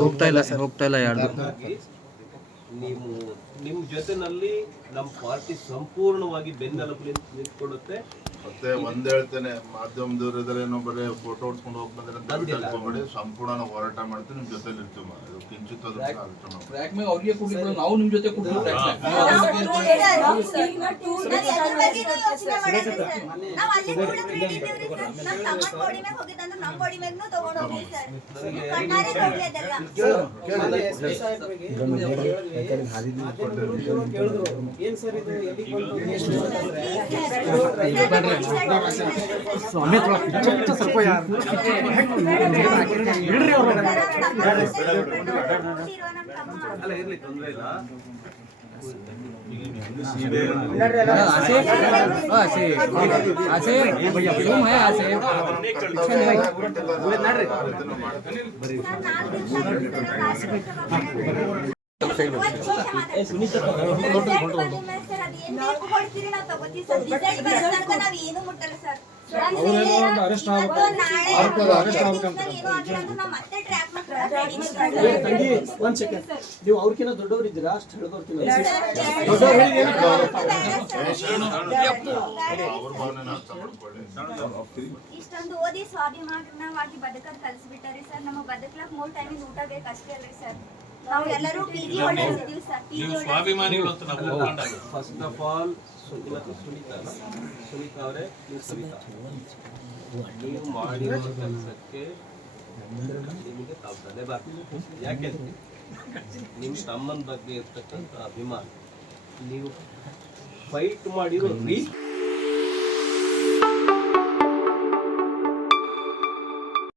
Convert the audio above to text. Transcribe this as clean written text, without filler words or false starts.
ಹೋಗ್ತಾ ಇಲ್ಲ ಯಾರ್ದು. ನೀವು ನಿಮ್ಮ ಜೊತೆನಲ್ಲಿ ನಮ್ಮ ಪಾರ್ಟಿ ಸಂಪೂರ್ಣವಾಗಿ ಬೆನ್ನೆಲುಬು ನಿಂತ್ಕೊಳ್ಳುತ್ತೆ. ಮತ್ತೆ ಒಂದ್ ಹೇಳ್ತೇನೆ, ಮಾಧ್ಯಮದವ್ರು ಇದ್ರೆ ಬರೀ ಫೋಟೋ ಹೊಡ್ಕೊಂಡು ಹೋಗಿ ಬಂದ್ರೆ ಸಂಪೂರ್ಣ ನಾವು ಹೋರಾಟ ಮಾಡ್ತೀವಿ, ನಿಮ್ ಜೊತೆ ಇರ್ತೀವಿ. ಇದು ಕಿಂಚಿತ್ ಅವ್ರಿಗೆ ಕೊಟ್ಟಿದ್ರು, ನಾವು ನಿಮ್ ಜೊತೆ ಕೊಟ್ಟಿದ್ರು. ಸ್ವಲ್ಪ ಅಲ್ಲ ಇರ್ಲಿ, ತೊಂದ್ರೆ ಇಲ್ಲ. ಒಂದ್ ಸೆಕೆಂಡ್, ನೀವು ಅವ್ರಕಿನ್ನ ದೊಡ್ಡವರಿದ್ದೀರಾ? ಅಷ್ಟು ಹೇಳಿದವ್ರಕಿನ್ನ ಇಷ್ಟೊಂದು ಓದಿ ಸ್ವಾಭಿಮಾನವಾಗಿ ಬದುಕದ್ ಕಲಿಸ್ಬಿಟ್ಟಾರಿ ಸರ್. ನಮ್ಮ ಬದುಕ್ಲಕ್ 3 ಟೈಮಿಂಗ್ ಊಟ ಬೇಕು ಅಷ್ಟೇ ಅಲ್ರಿ ಸರ್. ನಾವು ಎಲ್ಲರೂ ಪಿಜಿ ಹೊಡೆದಿದ್ದೀವಿ sir. First of all Sunita ಅವರೇ, ನೀವು ಮಾಡಿರೋ ಕೆಲಸಕ್ಕೆ ನಿಮಗೆ ತಾವು ತಲೆ ಬಾರ್ತೀವಿ. ಯಾಕೆಂದ್ರೆ ನಿಮ್ಮ ತಮ್ಮನ ಬಗ್ಗೆ ಇರ್ತಕ್ಕಂಥ ಅಭಿಮಾನ, ನೀವು ಫೈಟ್ ಮಾಡಿರೋ ರೀತಿ